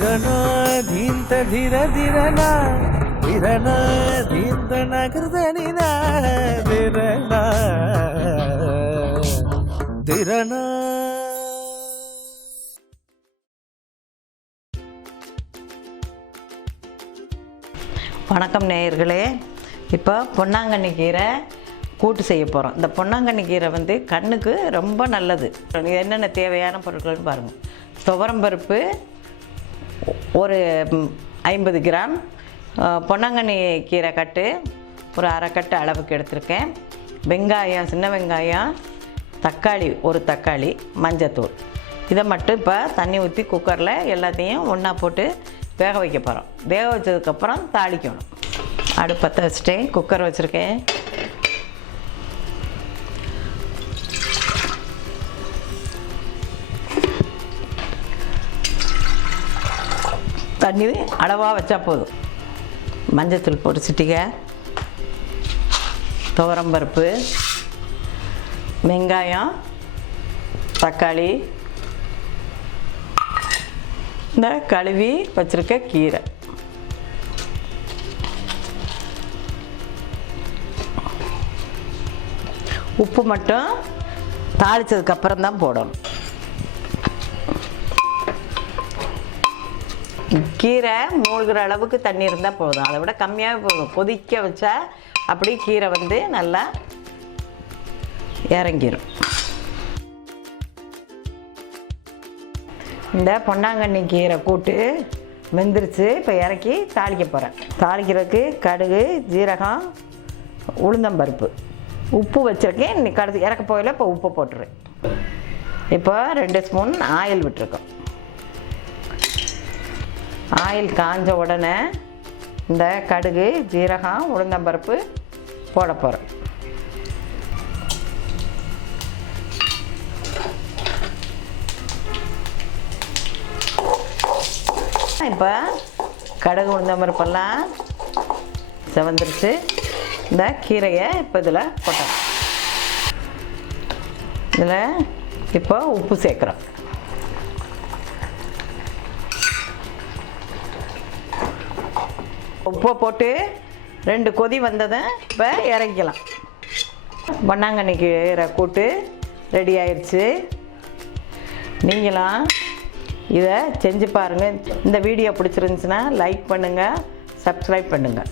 திரணா தீந்த திர திரணா திரணா தீந்த நகர்தனினா திரணா திரணா. வணக்கம் நேயர்களே. இப்போ பொன்னாங்கண்ணி கீரை கூட்டு செய்ய போகிறோம். இந்த பொன்னாங்கண்ணி கீரை வந்து கண்ணுக்கு ரொம்ப நல்லது. என்னென்ன தேவையான பொருட்கள்னு பாருங்கள். துவரம்பருப்பு ஒரு 50 கிராம், பொன்னாங்கண்ணி கீரை கட்டு ஒரு அரை கட்டு அளவுக்கு எடுத்திருக்கேன். வெங்காயம், சின்ன வெங்காயம், தக்காளி ஒரு தக்காளி, மஞ்சத்தூள். இதை மட்டும் இப்போ தண்ணி ஊற்றி குக்கரில் எல்லாத்தையும் ஒன்றா போட்டு வேக வைக்க போகிறோம். வேக வச்சதுக்கப்புறம் தாளிக்கணும். அடுப்பத்தை வச்சுட்டேன், குக்கர் வச்சுருக்கேன். தண்ணி அளவாக வச்சா போதும். மஞ்சத்தூள் போட்டு சிட்டிகை, துவரம்பருப்பு, வெங்காயம், தக்காளி, இந்த கழுவி வச்சுருக்க கீரை, உப்பு மட்டும் தாளித்ததுக்கப்புறம் தான் போடணும். கீரை மூழ்கிற அளவுக்கு தண்ணி இருந்தால் போதும், அதை விட கம்மியாகவே போதும். கொதிக்க வச்சா அப்படி கீரை வந்து நல்லா இறங்கிடும். இந்த பொன்னாங்கண்ணி கீரை கூட்டு வெந்துருச்சு. இப்போ இறக்கி தாளிக்க போகிறேன். தாளிக்கிறதுக்கு கடுகு, ஜீரகம், உளுந்தம்பருப்பு, உப்பு வச்சுருக்கேன். இன்னைக்கு கடுகு இறக்க போயில இப்போ உப்பு போட்டுருவேன். இப்போ 2 ஸ்பூன் ஆயில் விட்டுருக்கோம். ஆயில் காஞ்ச உடனே இந்த கடுகு, ஜீரகம், உளுந்தம்பருப்பு போட போகிறேன். இப்போ கடுகு, உளுந்தம்பருப்பெல்லாம் செவந்துருச்சு. இந்த கீரையை இப்போ இதில் போட்டோம். இதில் இப்போ உப்பு சேர்க்குறோம். உப்பை போட்டு 2 கொதி வந்ததை இப்போ இறக்கிக்கலாம். பொன்னாங்கண்ணி கீரை கூட்டு ரெடி ஆயிடுச்சு. நீங்களாம் இதை செஞ்சு பாருங்கள். இந்த வீடியோ பிடிச்சிருந்துச்சுன்னா லைக் பண்ணுங்கள், சப்ஸ்கிரைப் பண்ணுங்கள்.